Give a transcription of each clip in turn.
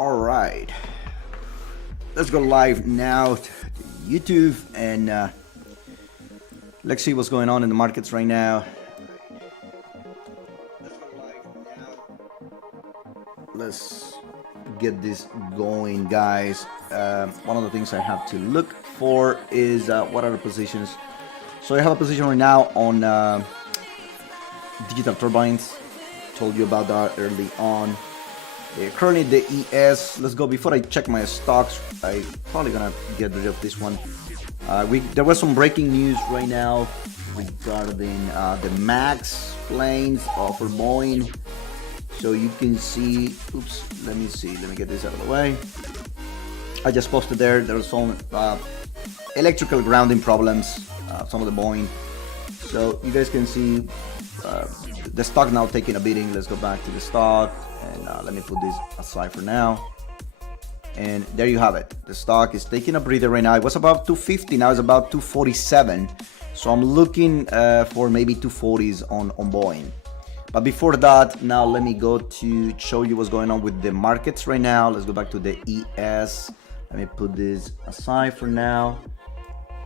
All right, let's go live now to YouTube and let's see what's going on in the markets right now. Let's get this going, guys. One of the things I have to look for is what are the positions. So I have a position right now on digital turbines. Told you about that early on. Currently the ES. Let's go. Before I check my stocks, I probably gonna get rid of this one. There was some breaking news right now regarding the MAX planes for Boeing. So you can see, oops, let me get this out of the way. I just posted there was some electrical grounding problems, some of the Boeing. So you guys can see the stock now taking a beating. Let's go back to the stock and let me put this aside for now. And there you have it. The stock is taking a breather right now. It was about 250, now it's about 247. So I'm looking for maybe 240s on Boeing. But before that, now let me go to show you what's going on with the markets right now. Let's go back to the ES. Let me put this aside for now.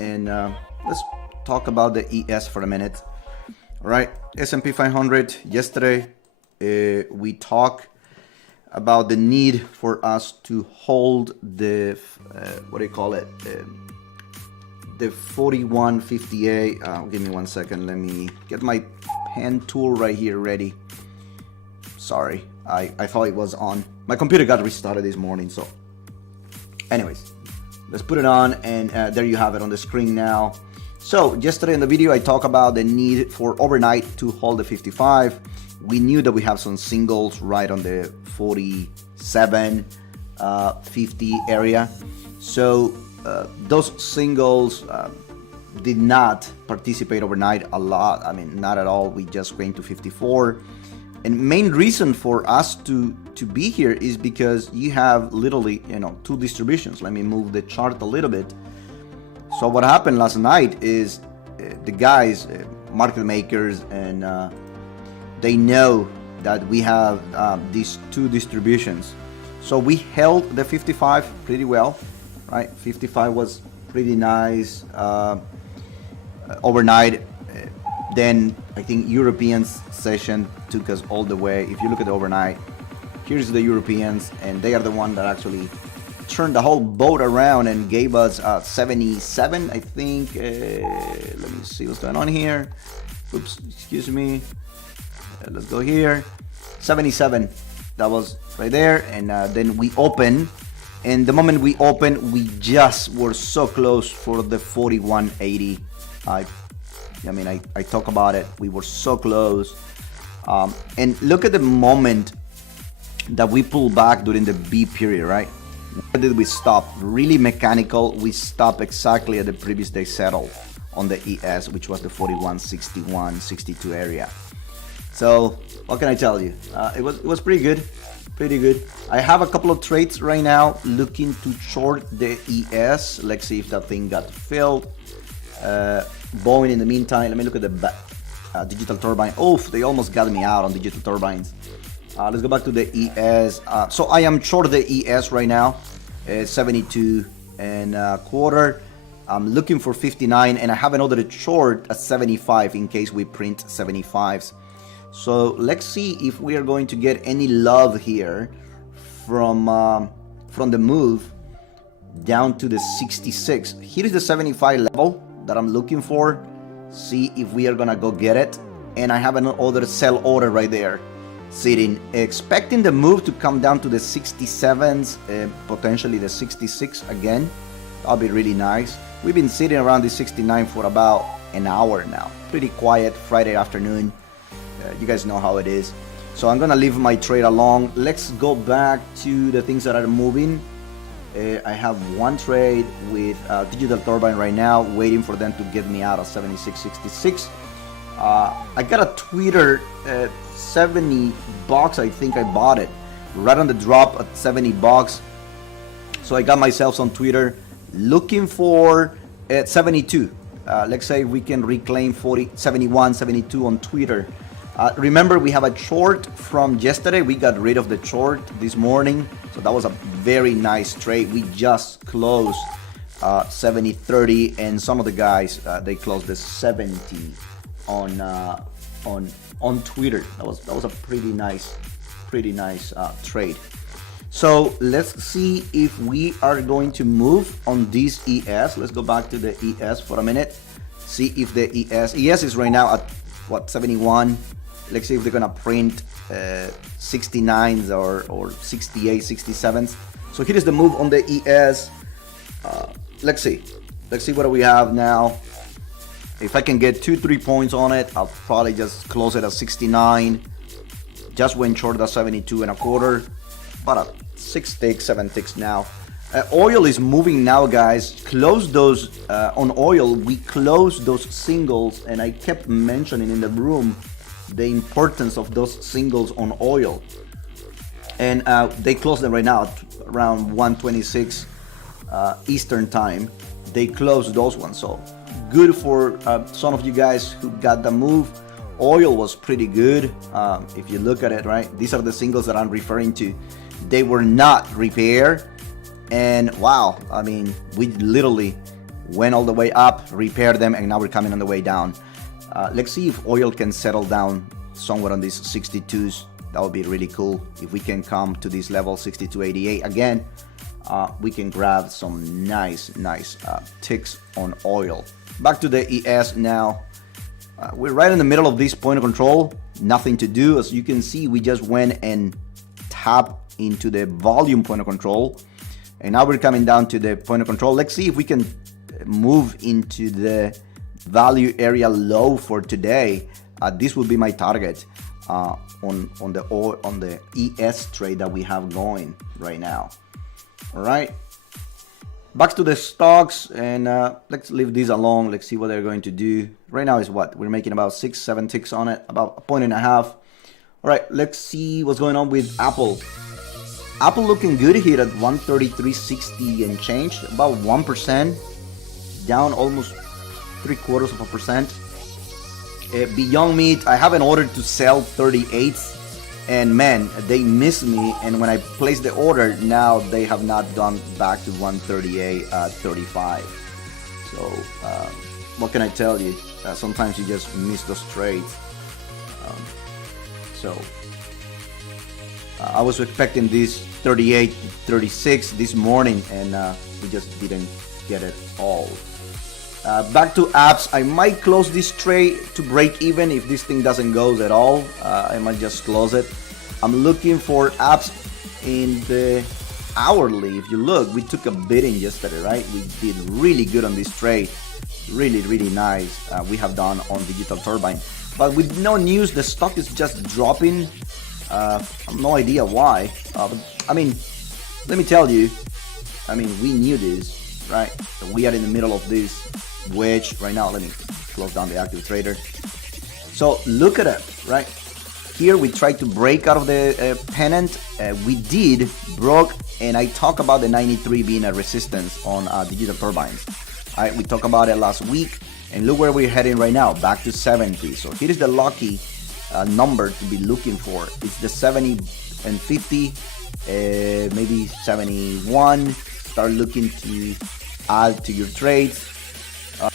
And let's talk about the ES for a minute. All right, S&P 500. Yesterday, we talked about the need for us to hold the, what do you call it? The 4158. Give me 1 second. Let me get my pen tool right here ready. Sorry, I thought it was on. My computer got restarted this morning. So anyways, let's put it on, and there you have it on the screen now. So yesterday in the video I talked about the need for overnight to hold the 55. We knew that we have some singles right on the 47 50 area. So those singles did not participate overnight a lot. I mean, not at all. We just went to 54. And main reason for us to be here is because you have literally, two distributions. Let me move the chart a little bit. So what happened last night is the guys, market makers, and they know that we have these two distributions. So we held the 55 pretty well, right? 55 was pretty nice overnight. Then I think European session took us all the way. If you look at the overnight, here's the Europeans, and they are the one that actually turned the whole boat around and gave us 77, I think. Let me see what's going on here. Oops, excuse me. Let's go here. 77. That was right there. And then we open. And the moment we open, we just were so close for the 4180. I talk about it. We were so close. And look at the moment that we pulled back during the B period, right? Where did we stop? Really mechanical. We stopped exactly at the previous day settle on the ES, which was the 4161, 62 area. So what can I tell you? It was pretty good. I have a couple of trades right now looking to short the ES. Let's see if that thing got filled. Boeing in the meantime. Let me look at the digital turbine. Oh, they almost got me out on digital turbines. Let's go back to the ES. So I am short the ES right now, 72 and a quarter. I'm looking for 59, and I have another short at 75 in case we print 75s. So let's see if we are going to get any love here from the move down to the 66. Here is the 75 level that I'm looking for. See if we are gonna go get it. And I have another sell order right there sitting, expecting the move to come down to the 67s, potentially the 66 again. That'll be really nice. We've been sitting around the 69 for about an hour now. Pretty quiet Friday afternoon. You guys know how it is. So I'm gonna leave my trade alone. Let's go back to the things that are moving. I have one trade with digital turbine right now, waiting for them to get me out of 76.66. I got a tweeter at 70 bucks. I think I bought it right on the drop at 70 bucks. So I got myself on Twitter looking for 72. Let's say we can reclaim 40, 71, 72 on Twitter. Remember, we have a short from yesterday. We got rid of the short this morning. So that was a very nice trade. We just closed 70.30, and some of the guys they closed the 70 on Twitter. That was a pretty nice trade. So let's see if we are going to move on this ES. Let's go back to the ES for a minute. See if the ES is right now at what, 71. Let's see if they're gonna print 69s or 68, 67s. So here is the move on the ES. Let's see what we have now. If I can get 2-3 points on it, I'll probably just close it at 69. Just went short at 72.25. About a 6 ticks, 7 ticks now. Oil is moving now, guys. Close those on oil. We closed those singles, and I kept mentioning in the room the importance of those singles on oil. And they closed them right now at around 126 Eastern time. They closed those ones, so good for some of you guys who got the move. Oil was pretty good. If you look at it, right, these are the singles that I'm referring to. They were not repaired, and wow, I mean, we literally went all the way up, repaired them, and now we're coming on the way down. Let's see if oil can settle down somewhere on these 62s. That would be really cool. If we can come to this level, 62.88 again, we can grab some nice ticks on oil. Back to the ES now. We're right in the middle of this point of control. Nothing to do. As you can see, we just went and tapped into the volume point of control, and now we're coming down to the point of control. Let's see if we can move into the value area low for today. This will be my target on the ES trade that we have going right now. All right, back to the stocks, and let's leave these alone. Let's see what they're going to do. Right now is what we're making about 6-7 ticks on it, about a point and a half. All right, let's see what's going on with Apple. Apple looking good here at 133.60 and change, about 1% down, almost 0.75%. Beyond Meat, I have an order to sell 38s, and man, they missed me, and when I placed the order, now they have not gone back to 138.35. So what can I tell you? Sometimes you just miss those trades. So I was expecting this 38, 36 this morning, and we just didn't get it all. Back to apps. I might close this trade to break even. If this thing doesn't go at all, I might just close it. I'm looking for apps in the hourly. If you look, we took a bidding yesterday, right? We did really good on this trade. Really nice. We have done on Digital Turbine, but with no news, the stock is just dropping. I have no idea why. But, I mean, let me tell you, I mean, we knew this, right? So we are in the middle of this wedge right now. Let me close down the active trader. So look at it, right? Here we tried to break out of the pennant. We did, broke, and I talked about the 93 being a resistance on Digital Turbines. All right, we talked about it last week, and look where we're heading right now, back to 70. So here is the lucky number to be looking for. It's the 70 and 50, maybe 71. Start looking to add to your trades.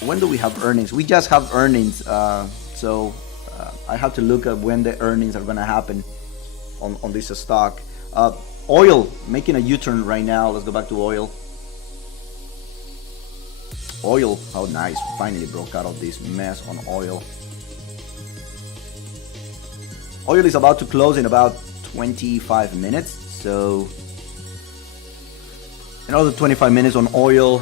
When do we have earnings? We just have earnings, so I have to look at when the earnings are gonna happen on this stock. Oil making a U-turn right now. Let's go back to oil. Oil, how nice, finally broke out of this mess on oil. Oil is about to close in about 25 minutes, so another 25 minutes on oil.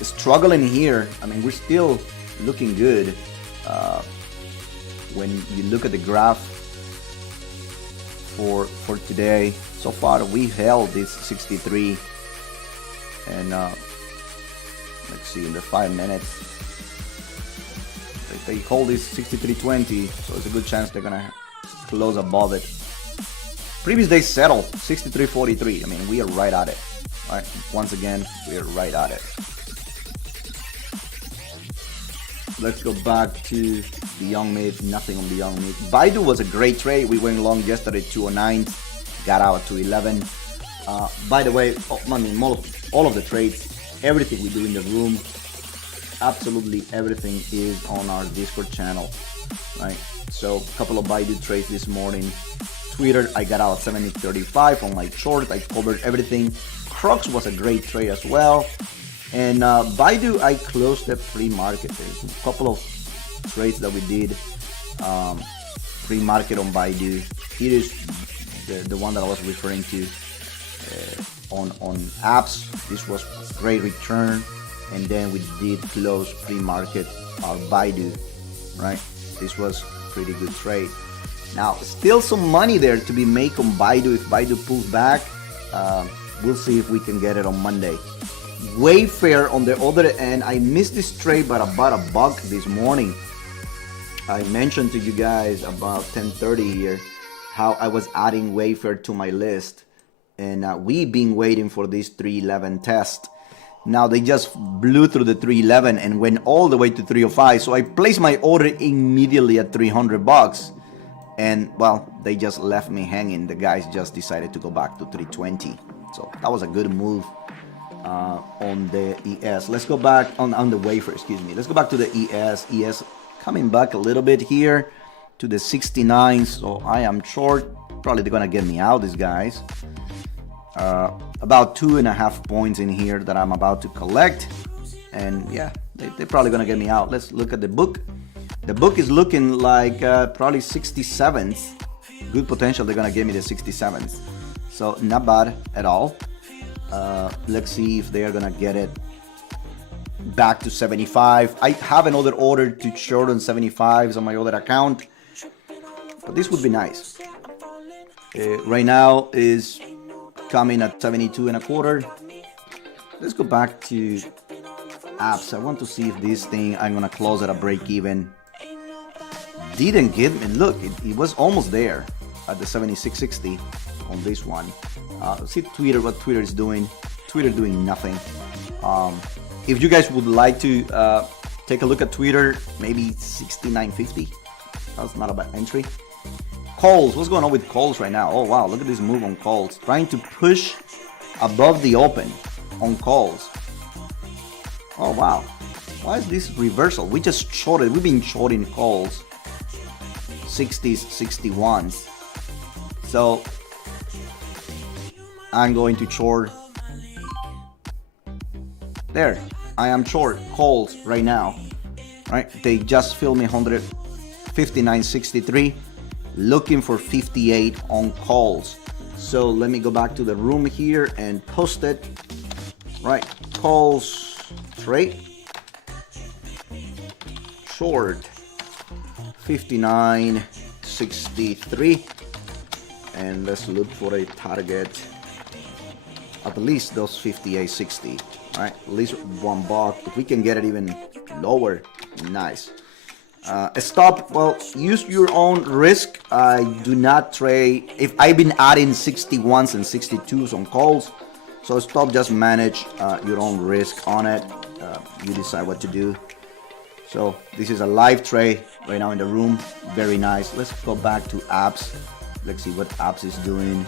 Struggling here. I mean, we're still looking good. When you look at the graph for today, so far we held this 63, and let's see, in the 5 minutes, if they hold this 63.20, so it's a good chance they're gonna close above it. Previous day settled 63.43. I mean, we are right at it. All right, once again, we are right at it. Let's go back to Beyond Meat. Nothing on Beyond Meat. Baidu was a great trade. We went long yesterday, 209, got out to 11. By the way, I mean, all of the trades, everything we do in the room, absolutely everything is on our Discord channel, right? So a couple of Baidu trades this morning. Twitter, I got out 70.35 on my short. I covered everything. Crux was a great trade as well. And Baidu, I closed the pre-market. There's a couple of trades that we did pre-market on Baidu. Here is the one that I was referring to on apps. This was great return. And then we did close pre-market Baidu, right? This was pretty good trade. Now, still some money there to be made on Baidu. If Baidu pulls back, we'll see if we can get it on Monday. Wayfair on the other end, I missed this trade by about $1 this morning. I mentioned to you guys about 10:30 here how I was adding Wayfair to my list. And we've been waiting for this 311 test. Now they just blew through the 311 and went all the way to 305. So I placed my order immediately at $300. And well, they just left me hanging. The guys just decided to go back to 320. So that was a good move on the ES. Let's go back on the Wayfair, excuse me. Let's go back to the ES. ES coming back a little bit here to the 69. So I am short. Probably they're going to get me out, these guys. About 2.5 points in here that I'm about to collect, and yeah, they're probably gonna get me out. Let's look at the book. The book is looking like probably 67th. Good potential they're gonna give me the 67th, so not bad at all. Let's see if they are gonna get it back to 75. I have another order to short on 75s on my other account, but this would be nice. Right now is coming at 72.25. Let's go back to apps. I want to see if this thing, I'm gonna close at a break even. Didn't get me. Look, it was almost there at the 76.60 on this one. See Twitter, what Twitter is doing. Twitter doing nothing. If you guys would like to take a look at Twitter, maybe 69.50. That's not a bad entry. Calls, what's going on with calls right now? Oh wow, look at this move on calls. Trying to push above the open on calls. Oh wow, why is this reversal? We just shorted, we've been shorting calls 60s, 61s. So I'm going to short. There, I am short calls right now. Right, they just filled me 159.63. Looking for 58 on calls. So let me go back to the room here and post it. Right, calls trade short 59.63, and let's look for a target at least those 58.60. Right, at least $1. If we can get it even lower, nice. A stop, well, use your own risk. I do not trade. If I've been adding 61s and 62s on calls, so stop, just manage your own risk on it. You decide what to do. So this is a live trade right now in the room. Very nice. Let's go back to apps. Let's see what apps is doing.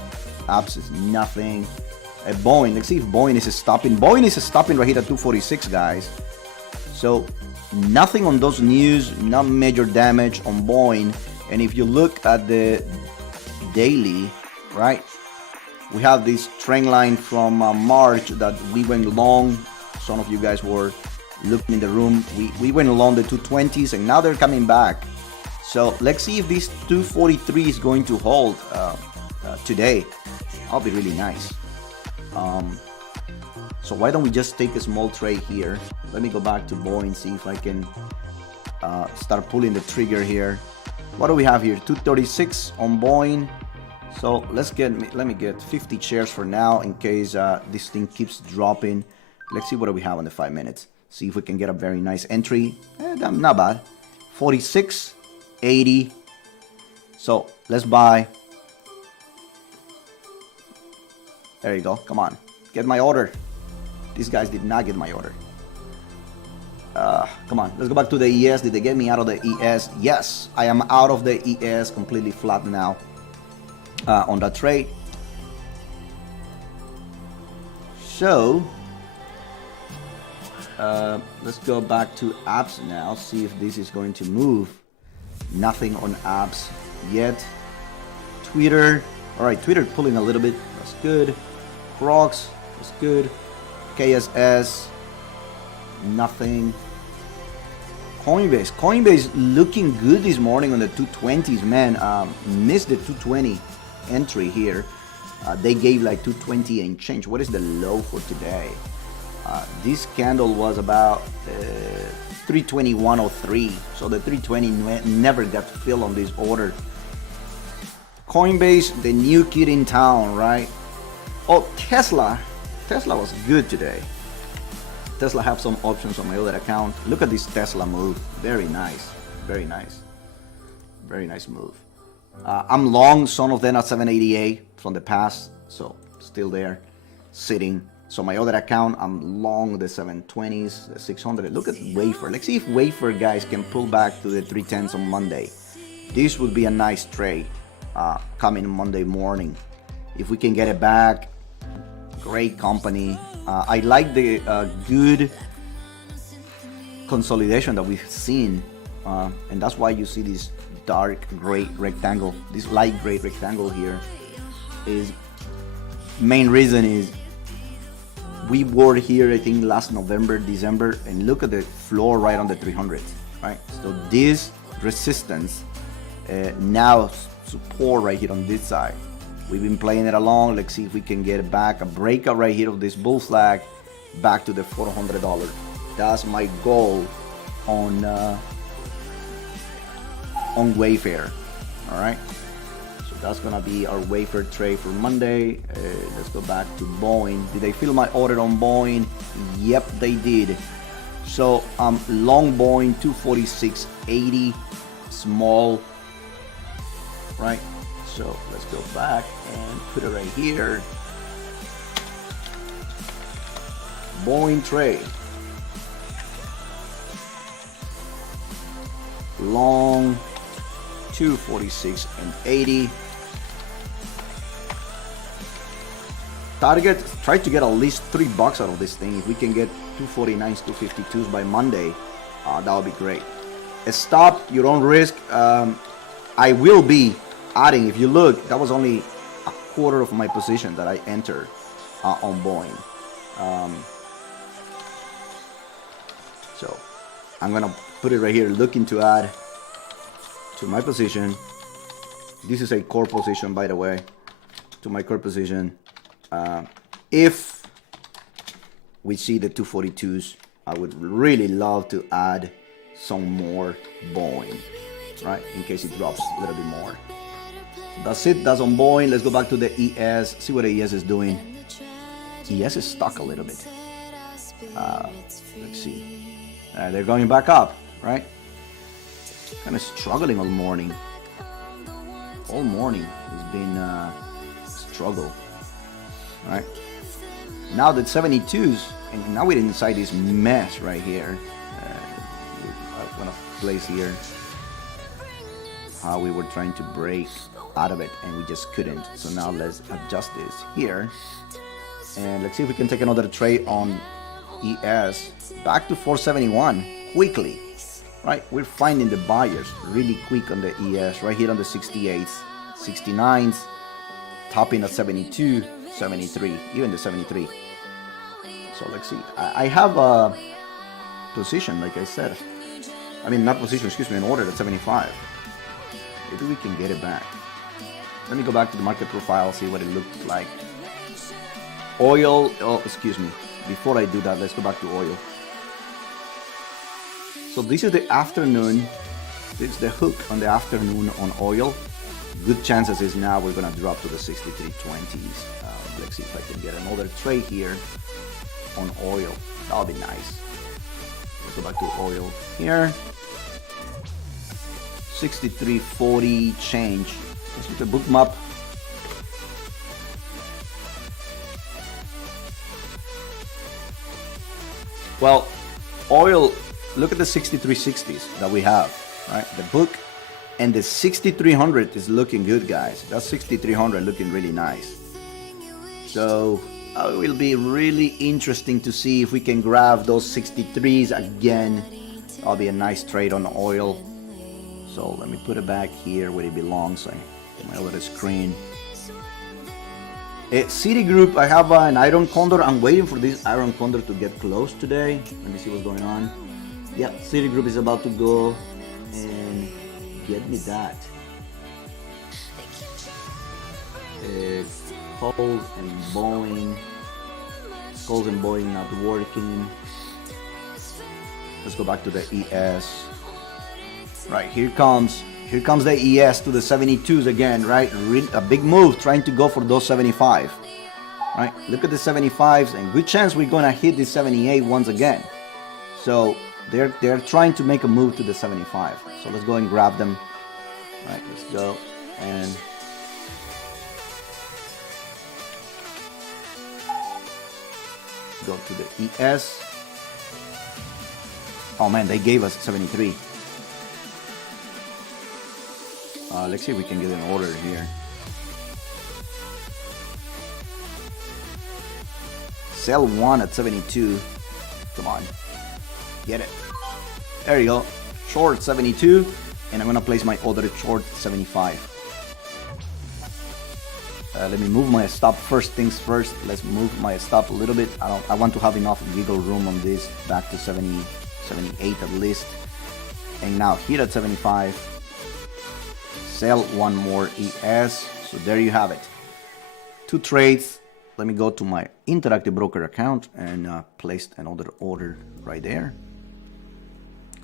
Apps is nothing. Boeing, let's see if Boeing is stopping. Boeing is stopping right here at 246, guys. So nothing on those news, not major damage on Boeing. And if you look at the daily, right, we have this trend line from March that we went long. Some of you guys were looking in the room. We went along the 220s and now they're coming back. So let's see if this 243 is going to hold today. That'll be really nice. So why don't we just take a small trade here? Let me go back to Boeing, see if I can start pulling the trigger here. What do we have here? 236 on Boeing. So let me get 50 shares for now in case this thing keeps dropping. Let's see what do we have on the 5 minutes. See if we can get a very nice entry. Not bad. 46, 80. So let's buy. There you go. Come on, get my order. These guys did not get my order. Come on, let's go back to the ES. Did they get me out of the ES? Yes, I am out of the ES, completely flat now on that trade. So let's go back to apps now, see if this is going to move. Nothing on apps yet. Twitter, all right, Twitter pulling a little bit, that's good. Crocs, that's good. KSS, nothing. Coinbase looking good this morning on the 220s, man. Missed the 220 entry here. They gave like 220 and change. What is the low for today? This candle was about 321.03, so the 320 never got filled on this order. Coinbase, the new kid in town, right? Oh, Tesla was good today. Tesla have some options on my other account. Look at this Tesla move. Very nice, very nice, very nice move. I'm long some of them at 788 from the past, so still there, sitting. So my other account, I'm long the 720s, the 600. Look at Wafer. Let's see if Wafer guys can pull back to the 310s on Monday. This would be a nice trade coming Monday morning. If we can get it back, great company. I like the good consolidation that we've seen, and that's why you see this dark gray rectangle, this light gray rectangle here. Is main reason is we were here, I think, last November, December, and look at the floor right on the 300, right? So this resistance now support right here on this side. We've been playing it along. Let's see if we can get back a breakout right here of this bull flag back to the $400. That's my goal on Wayfair. All right. So that's gonna be our Wayfair trade for Monday. Let's go back to Boeing. Did they fill my order on Boeing? Yep, they did. So long Boeing 246.80, small, right? So let's go back and put it right here. Boeing trade. Long 246.80. Target, try to get at least $3 out of this thing. If we can get 249s, 252s by Monday, that would be great. A stop, your own risk. I will be adding, if you look, that was only a quarter of my position that I entered on Boeing. So I'm gonna put it right here, looking to add to my position. This is a core position, by the way, to my core position. If we see the 242s, I would really love to add some more Boeing, right, in case it drops a little bit more. That's it. That's on Boeing. Let's go back to the ES. See what the ES is doing. ES is stuck a little bit. Let's see. They're going back up, right? Kind of struggling all morning. All morning has been a struggle, right? Now the 72s, and now we're inside this mess right here. I'm gonna place here how we were trying to break out of it and we just couldn't. So now let's adjust this here and let's see if we can take another trade on ES back to 471 quickly, right? We're finding the buyers really quick on the ES right here on the 68s, 69s, topping at 72, 73, even the 73. So let's see. I have a position, like I said. I mean, not position, excuse me, an order at 75. Maybe we can get it back. Let me go back to the market profile, see what it looked like. Oil, oh, excuse me. Before I do that, let's go back to oil. So this is the afternoon. This is the hook on the afternoon on oil. Good chances is now we're gonna drop to the 63.20s. Let's see if I can get another trade here on oil. That'll be nice. Let's go back to oil here. 63.40 change. Let's look at the book map. Well, oil, look at the 63.60s that we have, right? The book and the 6,300 is looking good, guys. That's 6,300 looking really nice. So it will be really interesting to see if we can grab those 63s again. That'll be a nice trade on oil. So let me put it back here where it belongs, on my other screen. Citigroup, I have an iron condor. I'm waiting for this iron condor to get close today. Let me see what's going on. Yeah, Citigroup is about to go and get me that. Coles and Boeing. Coles and Boeing not working. Let's go back to the ES. Right, here comes the ES to the 72s again, right? A big move trying to go for those 75. Right, look at the 75s, and good chance we're gonna hit the 78 once again. So they're trying to make a move to the 75. So let's go and grab them. Right, let's go and go to the ES. Oh man, they gave us 73. Let's see if we can get an order here. Sell one at 72. Come on, get it. There you go. Short 72, and I'm gonna place my other short 75. Let me move my stop. First things first. Let's move my stop a little bit. I want to have enough wiggle room on this back to 70, 78 at least. And now here at 75. Sell one more ES. So there you have it. 2 trades. Let me go to my Interactive Broker account and place another order right there.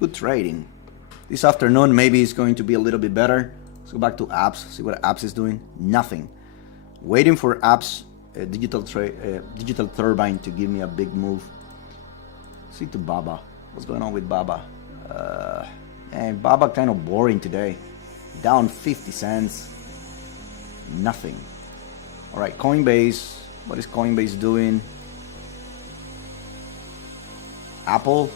Good trading. This afternoon maybe it's going to be a little bit better. Let's go back to apps. See what apps is doing. Nothing. Waiting for apps, digital turbine to give me a big move. See to Baba. What's going on with Baba? And Baba kind of boring today. Down 50 cents. Nothing. All right, Coinbase. What is Coinbase doing? Apple.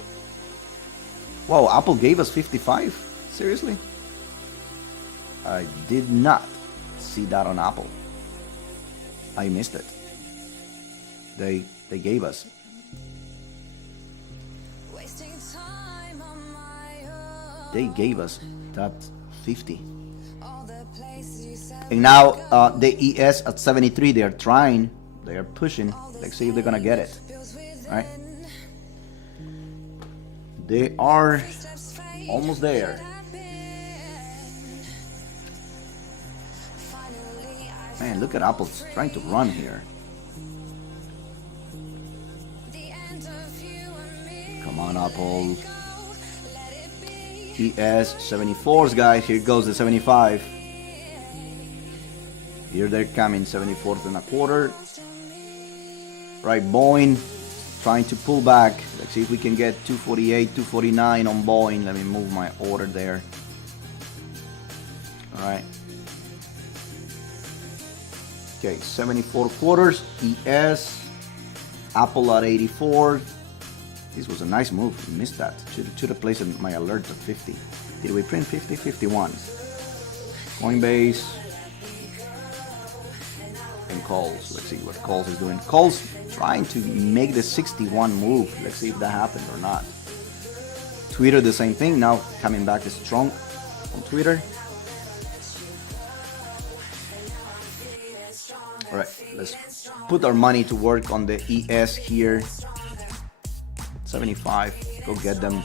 Whoa, Apple gave us 55? Seriously? I did not see that on Apple. I missed it. They gave us. They gave us that 50. And now the ES at 73, they are trying, they are pushing. Let's see if they're gonna get it. All right. They are almost there. Man, look at Apple trying to run here. Come on, Apple. ES 74s, guys. Here goes the 75. Here they're coming, 74th and a quarter. Right, Boeing trying to pull back. Let's see if we can get 248, 249 on Boeing. Let me move my order there. All right. Okay, 74 quarters. ES. Apple at 84. This was a nice move. We missed that. Should have placed my alert at 50. Did we print 50? 51. Coinbase. And Coles. Let's see what Coles is doing. Coles trying to make the 61 move. Let's see if that happened or not. Twitter, the same thing. Now coming back strong on Twitter. All right, let's put our money to work on the ES here. 75, go get them.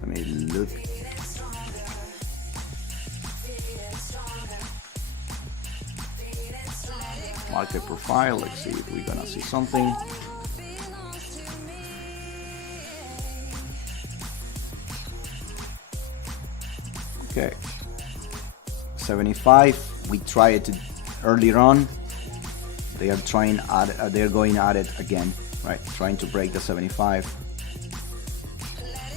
Let me look. Market profile, let's see if we're gonna see something. Okay, 75, we tried it earlier on. They are trying at, they're going at it again, right? Trying to break the 75.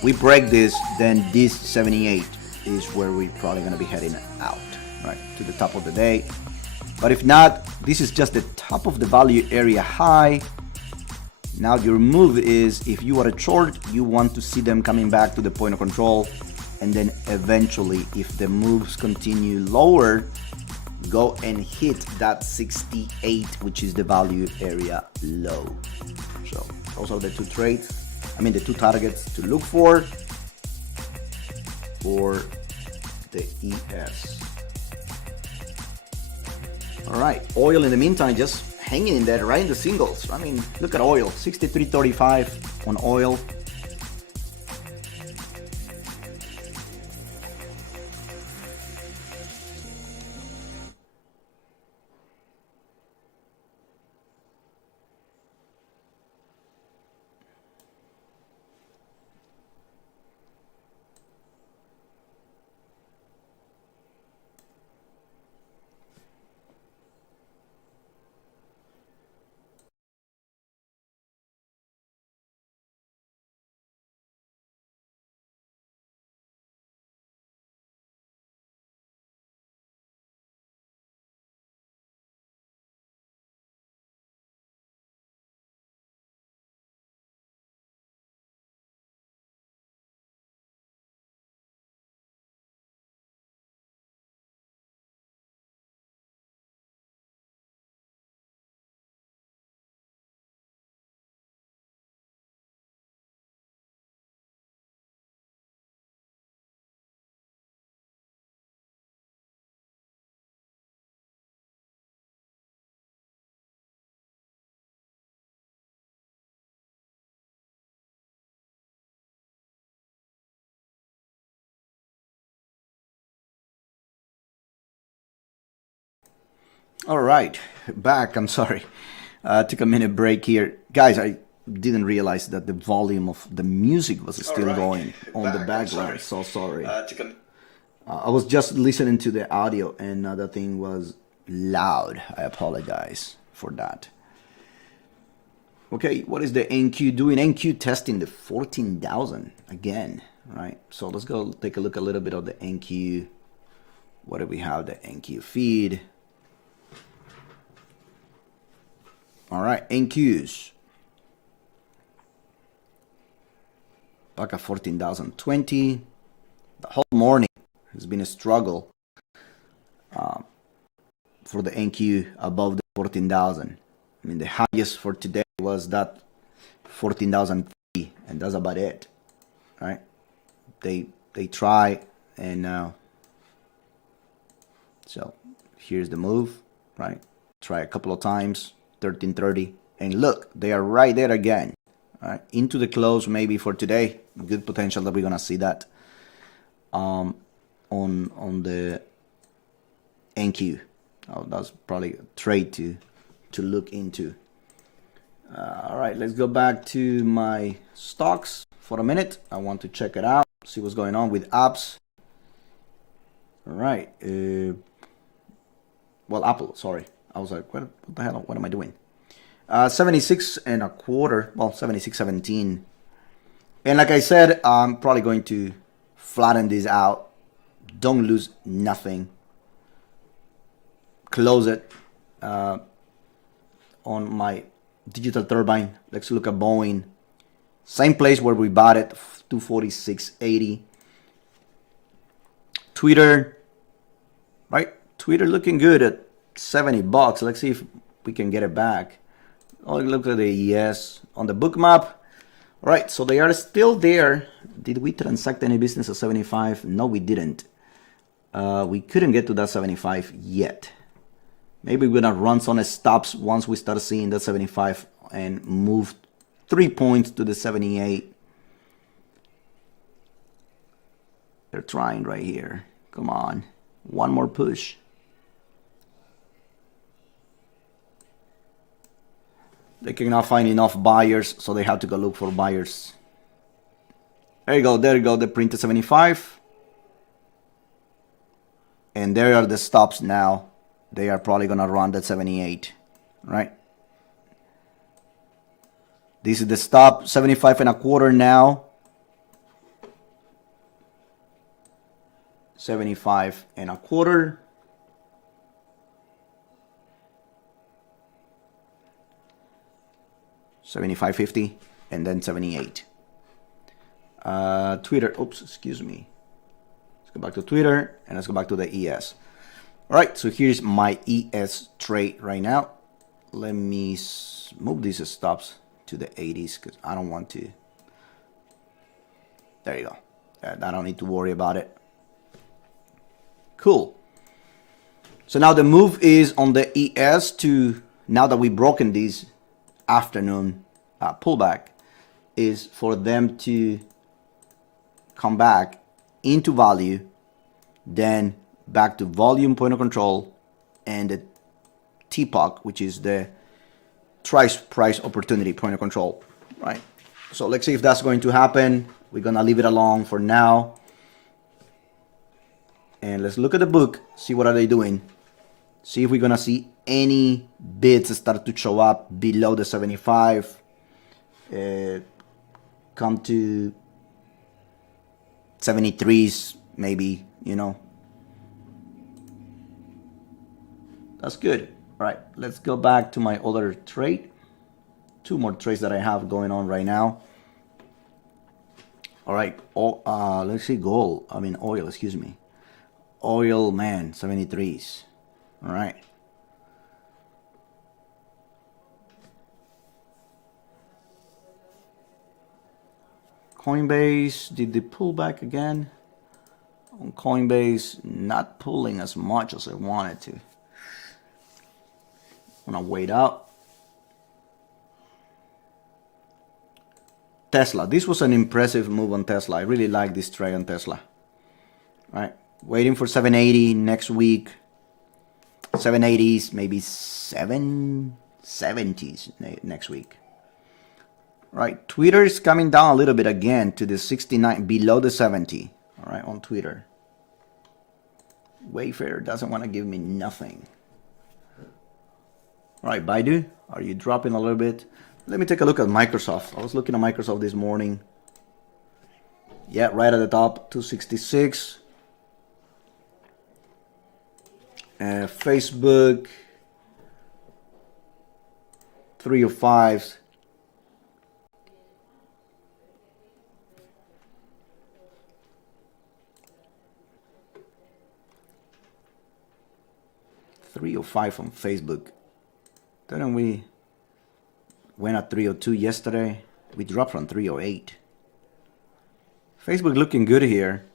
We break this, then this 78 is where we're probably gonna be heading out, right? To the top of the day. But if not, this is just the top of the value area high. Now your move is, if you are a short, you want to see them coming back to the point of control. And then eventually, if the moves continue lower, go and hit that 68, which is the value area low. So those are the two trades, the two targets to look for the ES. All right, oil in the meantime just hanging in there right in the singles. Look at oil, 63.35 on oil. All right, back. I'm sorry. Took a minute break here. Guys, I didn't realize that the volume of the music was still going on the background. So sorry. I was just listening to the audio and the thing was loud. I apologize for that. Okay, what is the NQ doing? NQ testing the 14,000 again, right? So let's go take a look a little bit of the NQ. What do we have? The NQ feed. All right, NQs. Back at 14,020. The whole morning has been a struggle for the NQ above the 14,000. The highest for today was that 14,003, and that's about it, right? They try, and so here's the move, right? Try a couple of times. 1330, and look, they are right there again, right into the close. Maybe for today, good potential that we're gonna see that on the NQ. That's probably a trade to look into. All right, let's go back to my stocks for a minute. I want to check it out, see what's going on with apps. All right, well, Apple, sorry. I was like, what the hell? What am I doing? 76 and a quarter. Well, 76.17. And like I said, I'm probably going to flatten this out. Don't lose nothing. Close it on my digital turbine. Let's look at Boeing. Same place where we bought it, 246.80. Twitter, right? Twitter looking good at $70. Let's see if we can get it back. Oh, look at the ES on the book map. All right, so they are still there. Did we transact any business at 75? No, we didn't. We couldn't get to that 75 yet. Maybe we're gonna run some stops once we start seeing that 75 and move 3 points to the 78. They're trying right here. Come on, one more push. They cannot find enough buyers, so they have to go look for buyers. There you go, there you go, they printed 75. And there are the stops now. They are probably gonna run that 78, right? This is the stop, 75 and a quarter now. 75 and a quarter. $75.50 and then 78. Twitter, oops, excuse me. Let's go back to Twitter and let's go back to the ES. All right, so here's my ES trade right now. Let me move these stops to the 80s because I don't want to. There you go. I don't need to worry about it. Cool. So now the move is on the ES to, now that we've broken this afternoon pullback, is for them to come back into value, then back to volume point of control, and the TPOC, which is the price opportunity point of control, right? So let's see if that's going to happen. We're gonna leave it alone for now, and let's look at the book, see what are they doing, see if we're gonna see any bids start to show up below the 75, come to 73s maybe, you know. That's good. All right, let's go back to my other trade. Two more trades that I have going on right now. All right, let's see oil, excuse me. Oil, man, 73s. All right. Coinbase, did they pull back again? On Coinbase, not pulling as much as I wanted to. I'm gonna wait out. Tesla, this was an impressive move on Tesla. I really like this trade on Tesla. All right, waiting for 780 next week. 780s, maybe 770s next week. Right, Twitter is coming down a little bit again to the 69, below the 70. All right, on Twitter. Wayfair doesn't want to give me nothing. All right, Baidu, are you dropping a little bit? Let me take a look at Microsoft. I was looking at Microsoft this morning. Yeah, right at the top, 266. Facebook, 305. $305 on Facebook. Didn't we went at 302 yesterday? We dropped from 308. Facebook looking good here.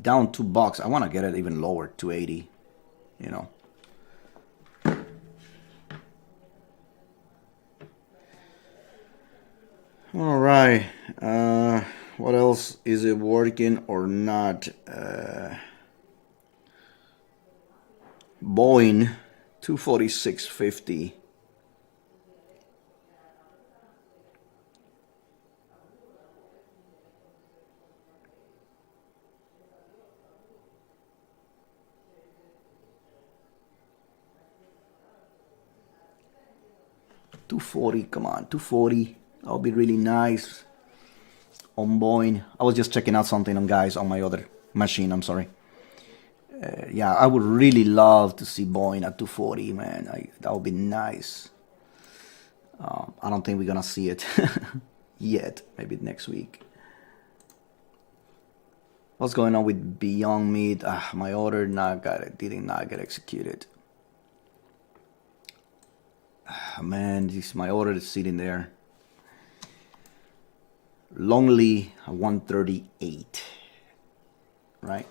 Down $2. I want to get it even lower, 280. You know. All right. What else? Is it working or not? Boeing 246.50. $240. Come on, 240. That'll be really nice on Boeing. I was just checking out something on guys on my other machine. I'm sorry. Yeah, I would really love to see Boeing at 240, man. That would be nice. I don't think we're gonna see it yet. Maybe next week. What's going on with Beyond Meat? My order did not get executed. Man, my order is sitting there. Lonely 138, right?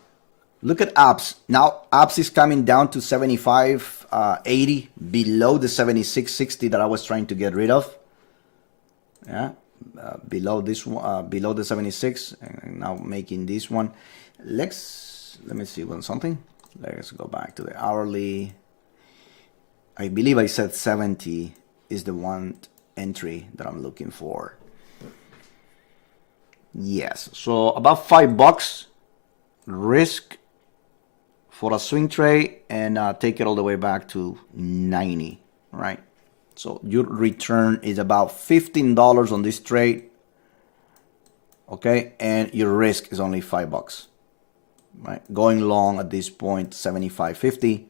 Look at apps. Now apps is coming down to 75, 80, below the 76.60 that I was trying to get rid of. Yeah, below this one, below the 76, and now making this one. Let me see something. Let's go back to the hourly. I believe I said 70 is the one entry that I'm looking for. Yes, so about $5 risk for a swing trade and take it all the way back to 90, right? So your return is about $15 on this trade, okay? And your risk is only $5, right? Going long at this point, 75.50.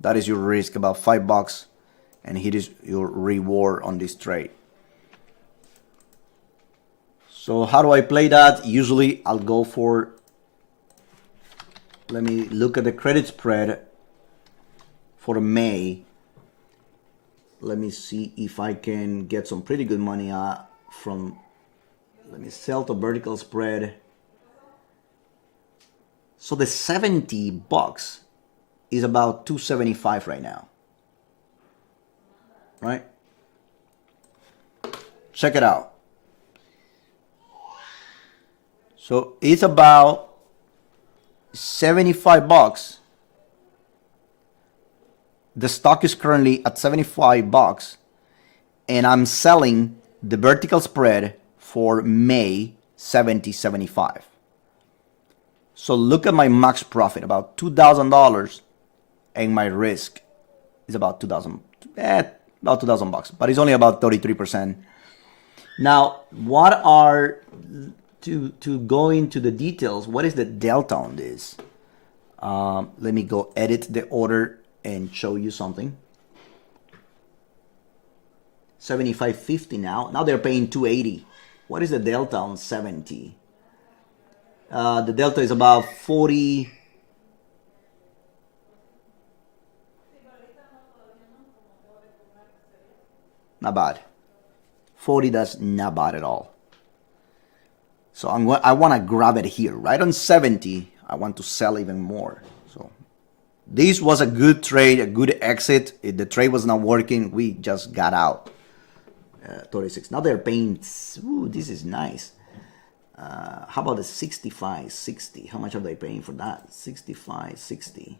That is your risk, about $5. and here is your reward on this trade. So how do I play that? Usually I'll go for, let me look at the credit spread for May. Let me see if I can get some pretty good money from, let me sell the vertical spread. So the 70 bucks is about 275 right now, right? Check it out. So it's about 75 bucks. The stock is currently at 75 bucks, and I'm selling the vertical spread for May 70.75. So look at my max profit, about $2,000, and my risk is about $2,000 bucks, but it's only about 33%. Now, what are to go into the details? What is the delta on this? Let me go edit the order and show you something. 75.50 now. Now they're paying 280. What is the delta on 70? The delta is about 40. Not bad. 40, that's not bad at all. So I want to grab it here. Right on 70, I want to sell even more. So this was a good trade, a good exit. If the trade was not working, we just got out. 36. Now they're paying, ooh, this is nice. How about the 65.60? How much are they paying for that? 65.60.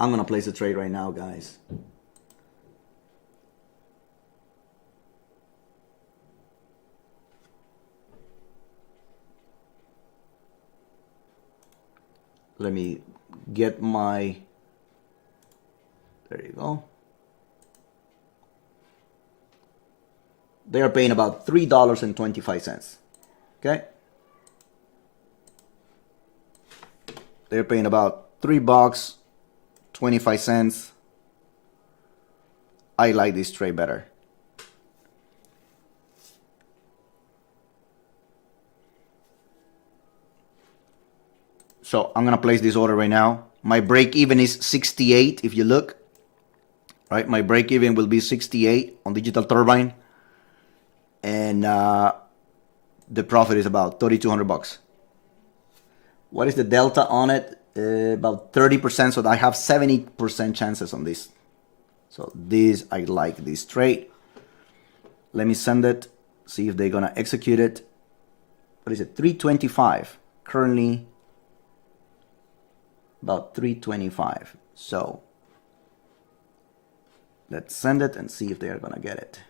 I'm going to place a trade right now, guys. Let me get my, there you go. They are paying about $3.25. Okay. They're paying about $3.25. I like this trade better. So I'm gonna place this order right now. My break even is 68 if you look. Right, my break even will be 68 on Digital Turbine. And the profit is about 3,200 bucks. What is the delta on it? About 30%, so I have 70% chances on this. So this, I like this trade. Let me send it, see if they're gonna execute it. What is it? 325. Currently about 325. So let's send it and see if they are gonna get it.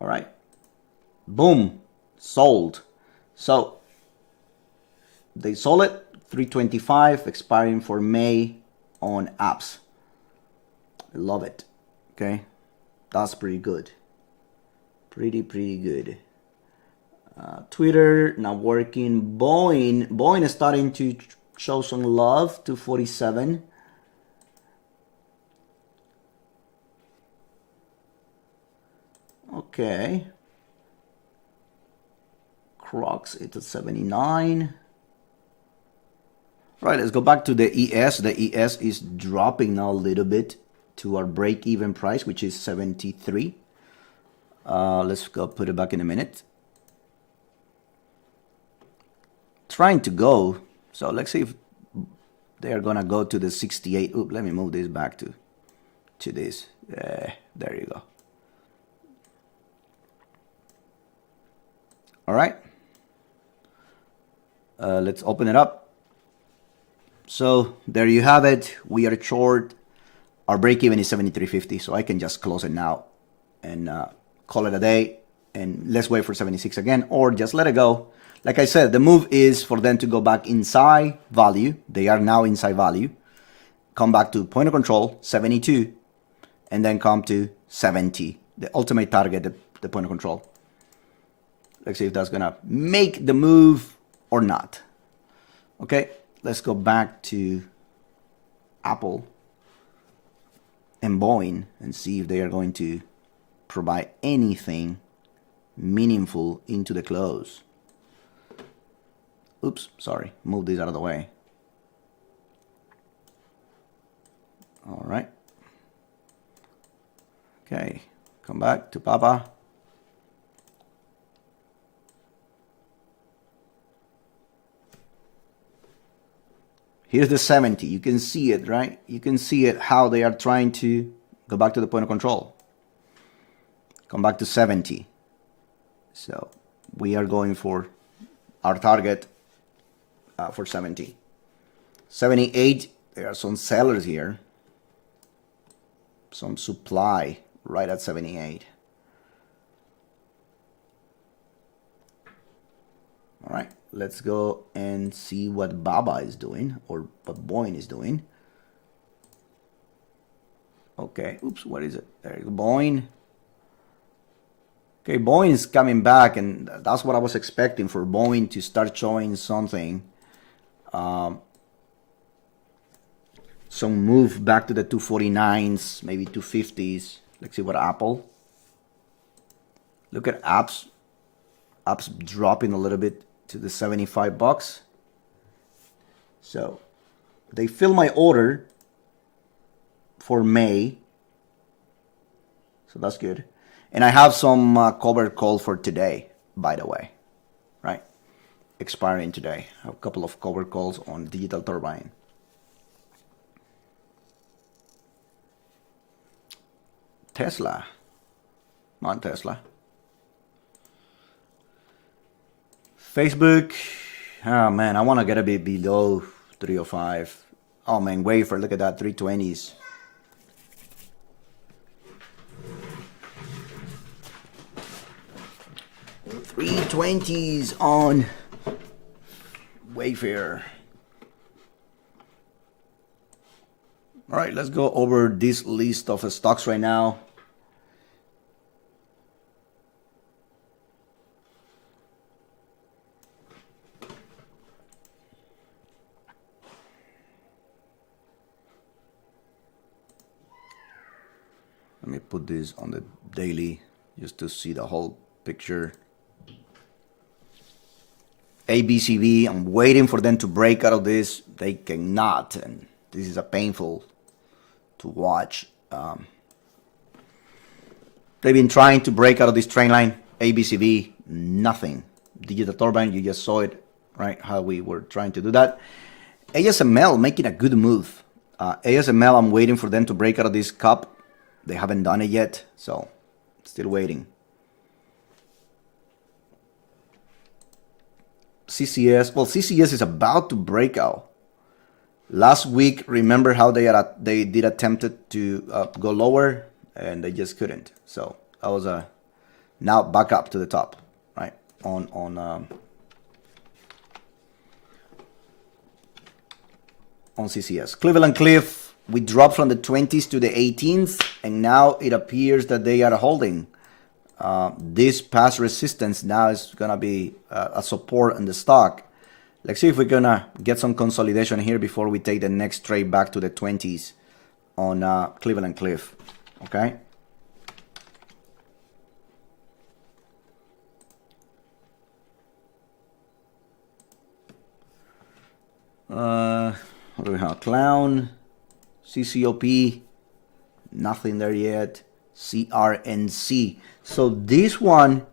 All right, boom, sold. So they sold it 325, expiring for May on apps. I love it. Okay, that's pretty good. Pretty good. Twitter not working. Boeing is starting to show some love to 47. Okay. Crocs, it's at 79. Right, let's go back to the ES. The ES is dropping now a little bit to our break-even price, which is 73. Let's go put it back in a minute. Trying to go, so let's see if they are gonna go to the 68. Oop, let me move this back to this. There you go. All right, let's open it up. So there you have it. We are short. Our break even is 73.50, so I can just close it now and call it a day, and let's wait for 76 again, or just let it go. Like I said, the move is for them to go back inside value. They are now inside value. Come back to point of control, 72, and then come to 70, the ultimate target, the point of control. Let's see if that's gonna make the move or not. Okay, let's go back to Apple and Boeing and see if they are going to provide anything meaningful into the close. Oops, sorry, move this out of the way. All right. Okay, come back to Papa. Here's the 70. You can see it, right? You can see it, how they are trying to go back to the point of control. Come back to 70. So we are going for our target for 70. 78, there are some sellers here. Some supply right at 78. All right, let's go and see what Baba is doing, or what Boeing is doing. Okay, oops, what is it? There's Boeing. Okay, Boeing is coming back, and that's what I was expecting for Boeing to start showing something. Some move back to the 249s, maybe 250s. Let's see what Apple. Look at apps. Apps dropping a little bit to the 75 bucks. So they fill my order for May. So that's good. And I have some covered call for today, by the way, right? Expiring today. I have a couple of covered calls on Digital Turbine. Tesla, not Tesla. Facebook, oh man, I want to get a bit below 305. Oh man, wafer, look at that, 320s. $320s on Wayfair. All right, let's go over this list of stocks right now. Let me put this on the daily just to see the whole picture. ABCB, I'm waiting for them to break out of this. They cannot, and this is a painful to watch. They've been trying to break out of this trend line. ABCB, nothing. Digital Turbine, you just saw it, right? How we were trying to do that. ASML making a good move. ASML, I'm waiting for them to break out of this cup. They haven't done it yet, so still waiting. CCS, well, CCS is about to break out. Last week, remember how they did attempted to go lower, and they just couldn't. So that was a now back up to the top, right? On CCS. Cleveland Cliff, we dropped from the 20s to the 18s, and now it appears that they are holding. This past resistance now is gonna be a support in the stock. Let's see if we're gonna get some consolidation here before we take the next trade back to the 20s on Cleveland Cliff. Okay. What do we have? Clown, CCOP, nothing there yet. CRNC. So this one,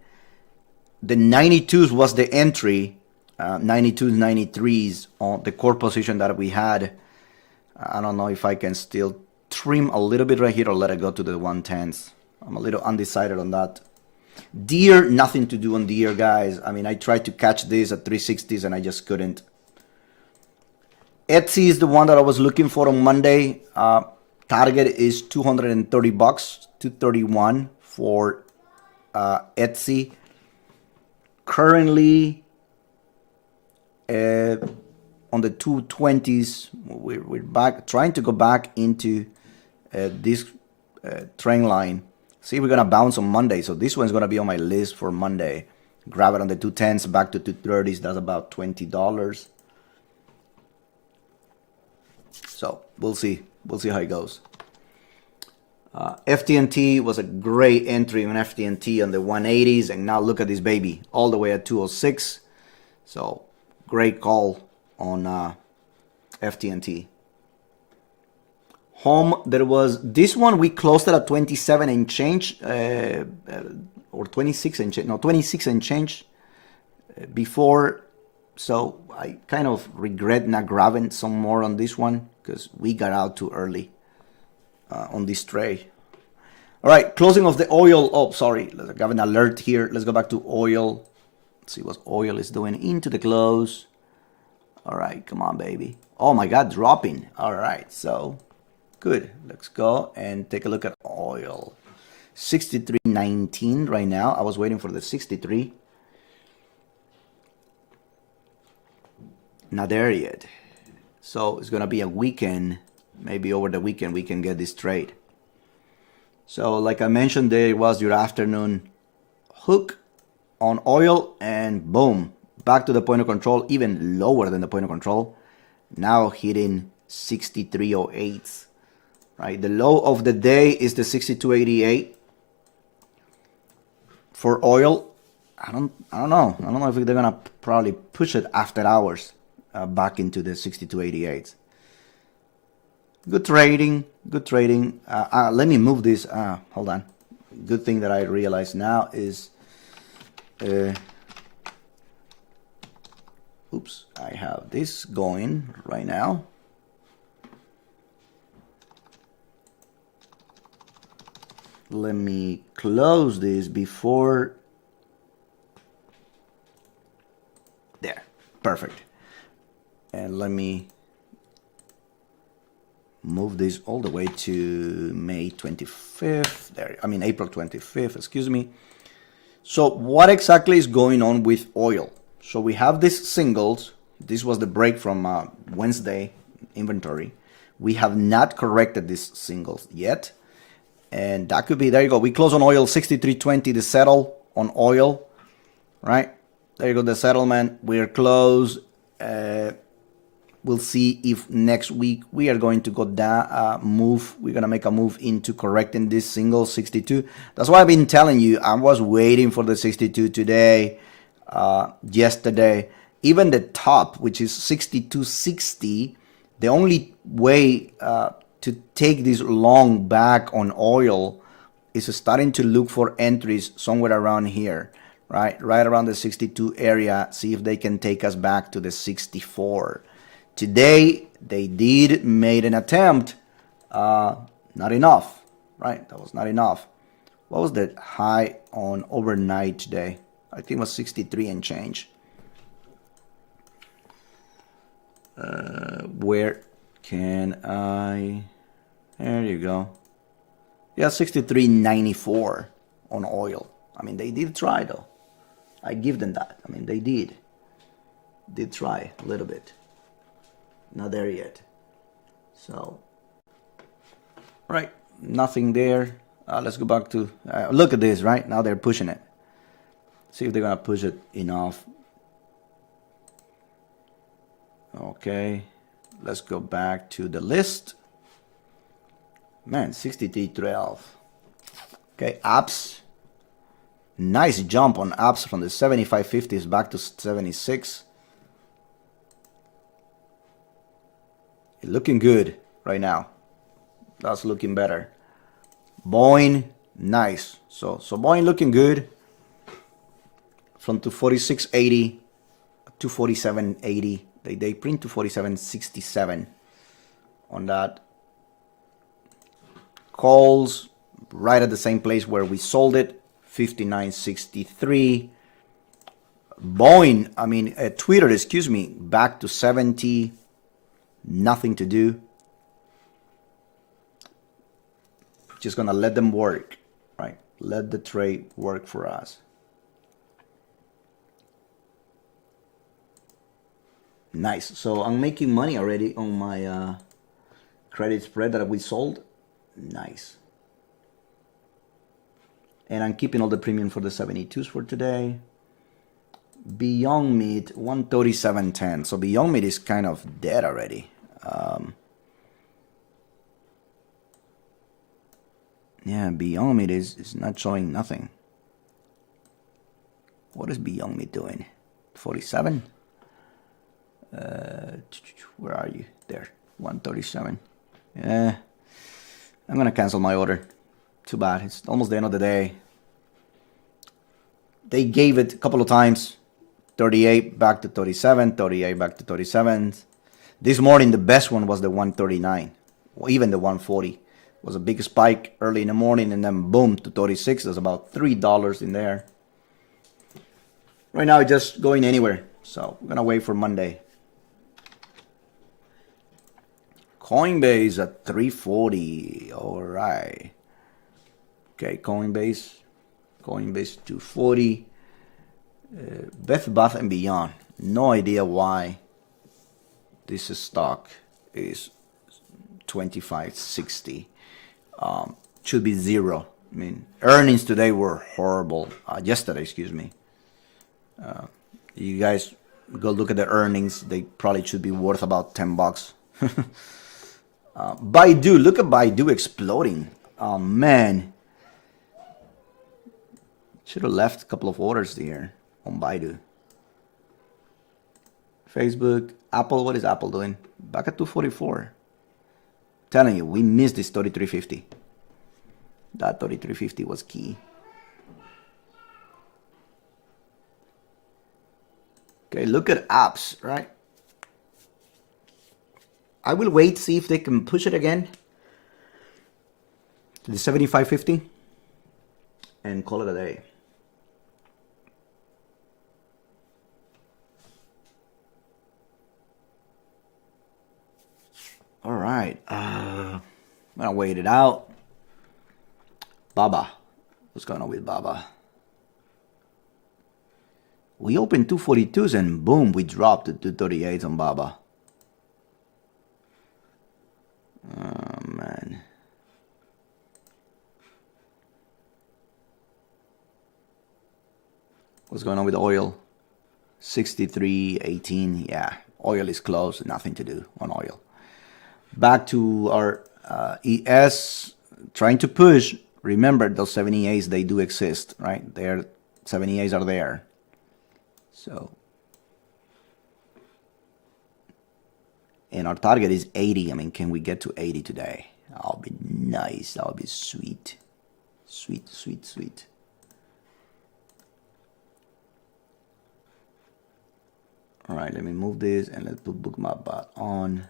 the 92s was the entry. 92s, 93s on the core position that we had. I don't know if I can still trim a little bit right here or let it go to the 110s. I'm a little undecided on that. Deer, nothing to do on Deer, guys. I mean, I tried to catch this at 360s and I just couldn't. Etsy is the one that I was looking for on Monday. Target is 230 bucks, 231 for Etsy. Currently, on the 220s, we're back, trying to go back into this trend line. See, we're gonna bounce on Monday, so this one's gonna be on my list for Monday. Grab it on the 210s back to 230s. That's about $20. So we'll see how it goes. FTNT was a great entry on FTNT on the 180s, and now look at this baby all the way at 206. So great call on FTNT. Home, there was this one, we closed it at 27 and change, or 26 and change, no, 26 and change before. So I kind of regret not grabbing some more on this one because we got out too early on this trade. All right, closing of the oil. Oh, sorry, I got an alert here. Let's go back to oil. Let's see what oil is doing into the close. All right, come on, baby. Oh my God, dropping. All right, so good. Let's go and take a look at oil. 63.19 right now. I was waiting for the 63. Not there yet. So it's going to be a weekend. Maybe over the weekend we can get this trade. So like I mentioned, there was your afternoon hook on oil, and boom, back to the point of control, even lower than the point of control. Now hitting 63.08. Right, the low of the day is the 62.88 for oil. I don't know if they're gonna probably push it after hours back into the 62.88. Good trading. Let me move this. Hold on. Good thing that I realize now is, oops, I have this going right now. Let me close this before. There, perfect. And let me move this all the way to May 25th. There, I mean April 25th, excuse me. So what exactly is going on with oil? So we have these singles. This was the break from Wednesday inventory. We have not corrected these singles yet. And that could be, there you go. We close on oil, 63.20 to settle on oil, right? There you go, the settlement. We're close. We'll see if next week we are going to go down, move. We're going to make a move into correcting this single 62. That's why I've been telling you, I was waiting for the 62 today, yesterday. Even the top, which is 62.60, the only way to take this long back on oil is starting to look for entries somewhere around here, right around the 62 area. See if they can take us back to the 64. Today they did made an attempt, not enough, right? That was not enough. What was the high on overnight today? I think it was 63 and change. Where can I? There you go. Yeah, 63.94 on oil. I mean, they did try though. I give them that. I mean, they did try a little bit. Not there yet. So, right, nothing there. Let's go back to look at this. Right now, they're pushing it. See if they're gonna push it enough. Okay, let's go back to the list. Man, 63.12. Okay, apps. Nice jump on apps from the 75.50s back to 76. Looking good right now. That's looking better. Boeing, nice. So Boeing looking good. From 246.80 to 47.80. They print to 47.67 on that. Calls right at the same place where we sold it, 59.63. Boeing, I mean Twitter, excuse me, back to 70. Nothing to do. Just gonna let them work, right? Let the trade work for us. Nice. So I'm making money already on my credit spread that we sold. Nice. And I'm keeping all the premium for the 72s for today. Beyond Meat, 137.10. So Beyond Meat is kind of dead already. Yeah, Beyond Meat is not showing nothing. What is Beyond Meat doing? 47? Where are you? There. 137. Yeah. I'm gonna cancel my order. Too bad. It's almost the end of the day. They gave it a couple of times. 38 back to 37, 38 back to 37. This morning, the best one was the 139. Even the 140 was a big spike early in the morning, and then boom to 36. There's about $3 in there. Right now, it's just going anywhere. So we're gonna wait for Monday. Coinbase at 340. All right. Okay, Coinbase 240. Bed Bath and Beyond. No idea why this stock is 25.60. Should be zero. I mean, earnings today were horrible. Yesterday, excuse me. You guys go look at the earnings. They probably should be worth about $10. Baidu, look at Baidu exploding. Oh man, should have left a couple of orders there on Baidu. Facebook, Apple, what is Apple doing? Back at 244. Telling you, we missed this 33.50. That 33.50 was key. Okay, look at apps, right? I will wait, see if they can push it again to the 75.50 and call it a day. All right, I'm gonna wait it out. Baba, what's going on with Baba? We opened 242s and boom, we dropped to 238 on Baba. Oh man. What's going on with oil? 63.18. Yeah, oil is close. Nothing to do on oil. Back to our ES, trying to push. Remember, those 78s, they do exist, right? 78s are there. So, and our target is 80. I mean, can we get to 80 today? That'll be nice. That'll be sweet. Sweet, sweet, sweet. All right, let me move this and let's put bookmark bot on.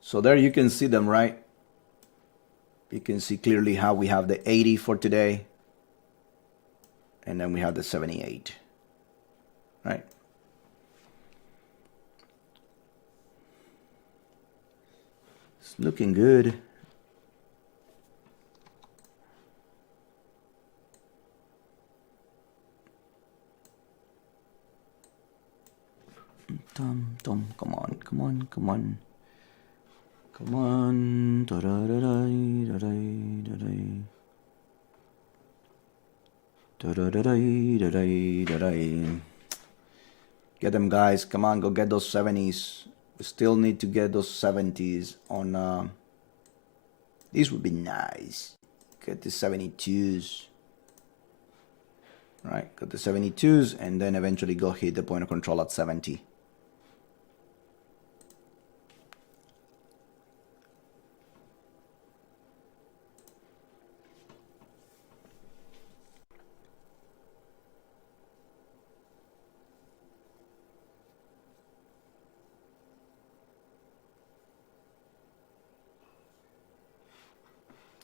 So there you can see them, right? You can see clearly how we have the 80 for today. And then we have the 78, right? It's looking good. Come on, come on, come on. Come on. Get them, guys. Come on, go get those 70s. We still need to get those 70s on. These would be nice. Get the 72s. Right, got the 72s, and then eventually go hit the point of control at 70.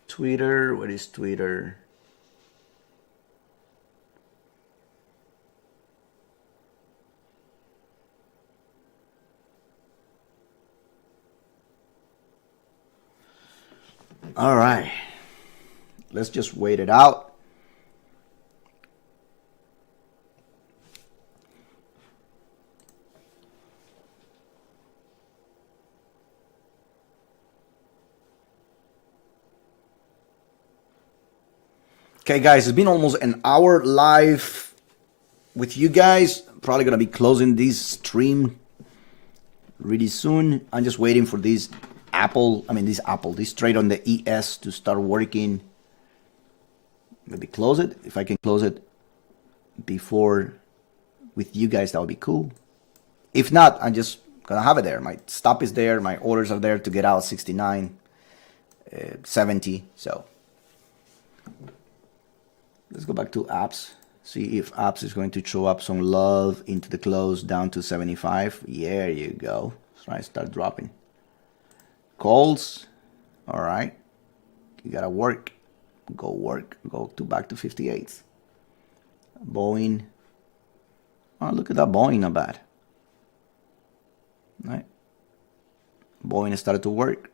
Twitter, what is Twitter? All right, let's just wait it out. Okay, guys, it's been almost an hour live with you guys. Probably gonna be closing this stream really soon. I'm just waiting for this this trade on the ES to start working. Maybe close it. If I can close it before with you guys, that would be cool. If not, I'm just gonna have it there. My stop is there. My orders are there to get out 69, 70. So let's go back to apps. See if apps is going to show up some love into the close down to 75. There you go. Let's try and start dropping. Calls. All right. You gotta work. Go work. Go to back to 58. Boeing. Oh, look at that Boeing, not bad. All right. Boeing started to work.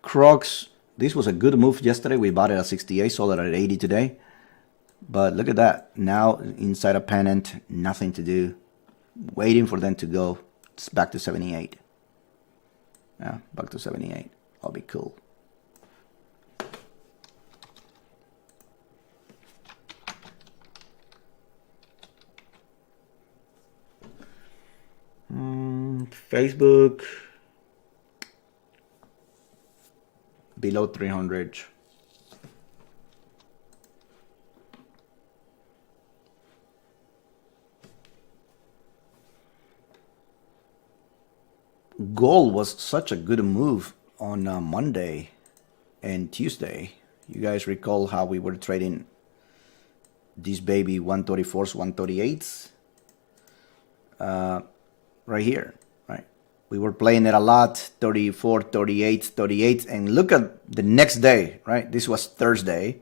Crocs. This was a good move yesterday. We bought it at 68, sold it at 80 today. But look at that. Now inside a pennant, nothing to do. Waiting for them to go. It's back to 78. Yeah, back to 78. That'll be cool. Facebook. Below 300. Gold was such a good move on Monday and Tuesday. You guys recall how we were trading this baby 134s, 138s right here. We were playing it a lot, 34, 38, 38. And look at the next day, right? This was Thursday.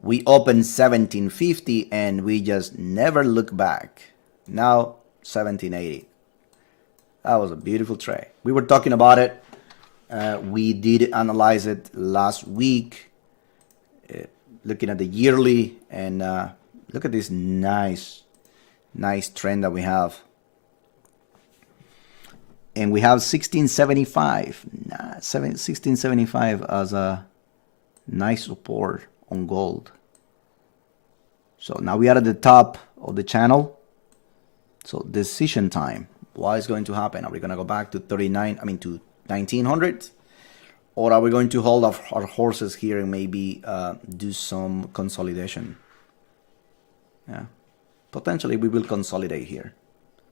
We opened 1750 and we just never look back. Now 1780. That was a beautiful trade. We were talking about it. We did analyze it last week, looking at the yearly. And look at this nice trend that we have. And we have 1675, 1675 as a nice support on gold. So now we are at the top of the channel. So decision time. What is going to happen? Are we going to go back to to 1900? Or are we going to hold our horses here and maybe do some consolidation? Yeah, potentially we will consolidate here.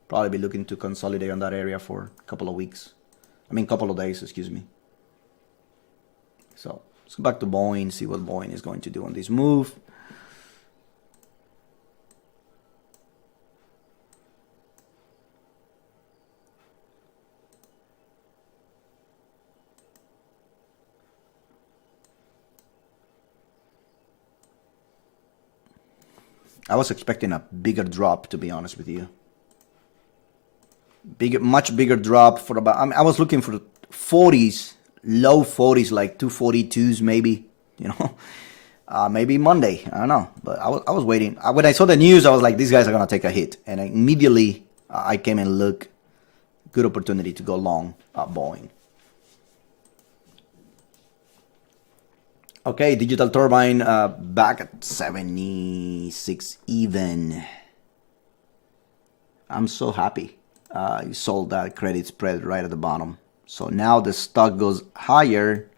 Probably be looking to consolidate on that area for a couple of weeks. Couple of days, excuse me. So let's go back to Boeing, see what Boeing is going to do on this move. I was expecting a bigger drop, to be honest with you. Much bigger drop for about. I was looking for 40s, low 40s, like 242s, maybe. Maybe Monday. I don't know, but I was waiting. When I saw the news, I was like, these guys are gonna take a hit, and immediately I came and looked. Good opportunity to go long at Boeing. Okay, Digital Turbine back at 76 even. I'm so happy. You sold that credit spread right at the bottom. So now the stock goes higher.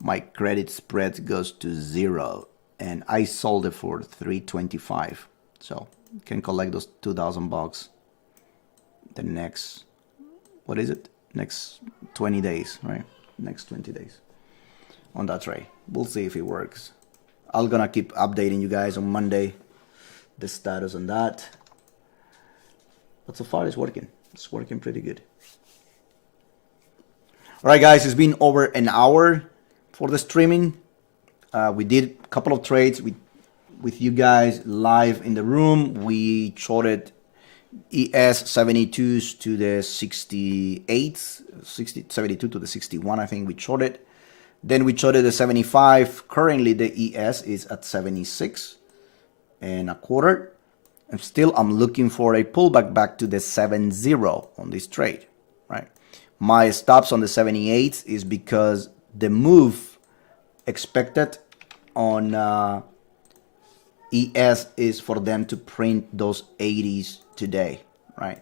My credit spread goes to 0. And I sold it for 325. So you can collect those $2,000 the next, what is it? Next 20 days, right? Next 20 days on that trade. We'll see if it works. I'm gonna keep updating you guys on Monday, the status on that. But so far it's working. It's working pretty good. All right, guys, it's been over an hour for the streaming. We did a couple of trades with you guys live in the room. We shorted ES 72s to the 68s, 72 to the 61, I think we shorted. Then we shorted the 75. Currently, the ES is at 76 and a quarter. And still, I'm looking for a pullback back to the 70 on this trade, right? My stops on the 78 is because the move expected on ES is for them to print those 80s today, right?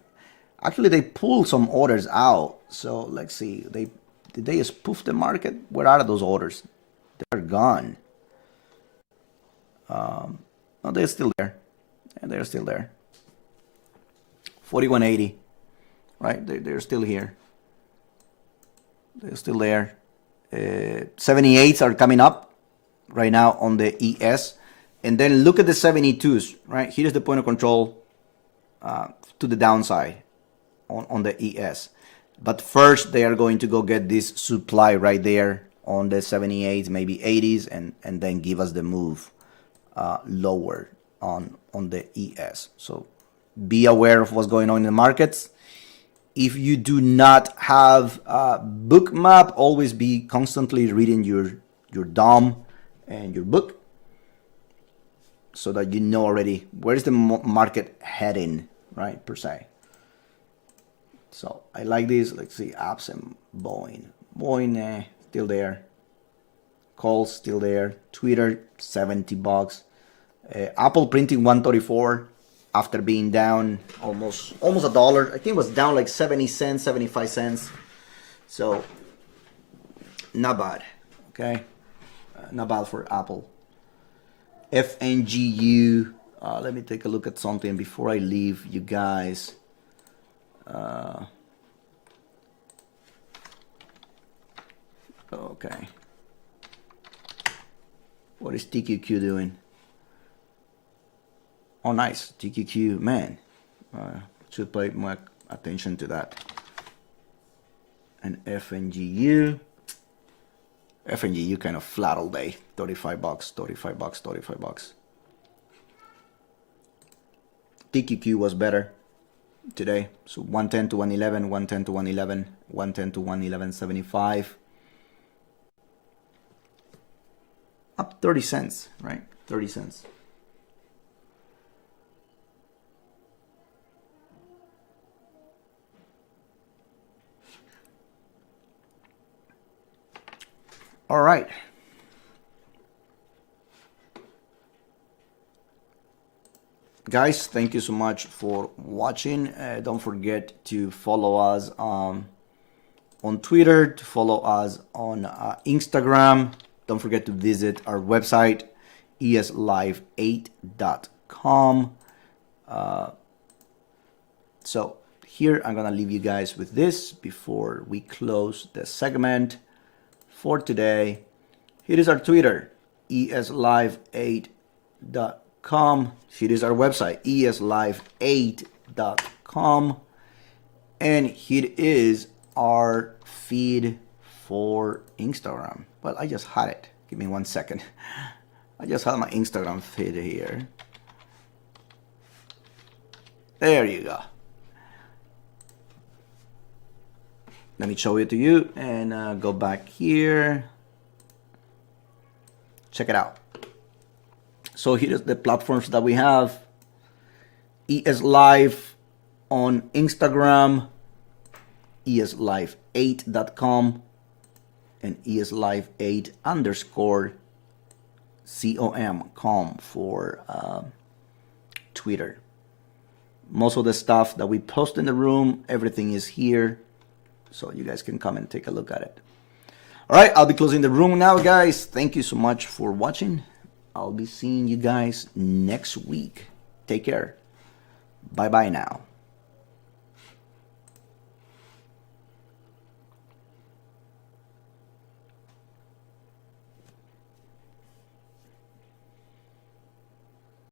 Actually, they pulled some orders out. So let's see. Did they spoof the market? Where are those orders? They're gone. No, they're still there. And they're still there. 4180, right? They're still here. They're still there. 78s are coming up right now on the ES. And then look at the 72s, right? Here's the point of control to the downside on the ES. But first, they are going to go get this supply right there on the 78s, maybe 80s, and then give us the move lower on the ES. So be aware of what's going on in the markets. If you do not have a book map, always be constantly reading your DOM and your book so that you know already where's the market heading, right, per se. So I like this. Let's see, apps and Boeing. Boeing still there. Calls still there. Twitter, $70. Apple printing 134 after being down almost $1. I think it was down like 70 cents, 75 cents. So not bad. Okay, not bad for Apple. FNGU. Let me take a look at something before I leave you guys. Okay. What is TQQ doing? Oh, nice. TQQ, man. Should pay more attention to that. And FNGU. FNGU kind of flat all day. $35, $35, $35. TQQ was better today. So 110 to 111, 110 to 111, 110 to 111.75. Up 30 cents, right? 30 cents. All right. Guys, thank you so much for watching. Don't forget to follow us on Twitter, to follow us on Instagram. Don't forget to visit our website, eslive8.com. So here I'm going to leave you guys with this before we close the segment for today. Here is our Twitter, eslive8.com. Here is our website, eslive8.com. And here is our feed for Instagram. Well, I just had it. Give me 1 second. I just had my Instagram feed here. There you go. Let me show it to you and go back here. Check it out. So here's the platforms that we have. ES Live on Instagram, eslive8.com, and eslive8_com for Twitter. Most of the stuff that we post in the room, everything is here. So you guys can come and take a look at it. All right, I'll be closing the room now, guys. Thank you so much for watching. I'll be seeing you guys next week. Take care. Bye-bye now.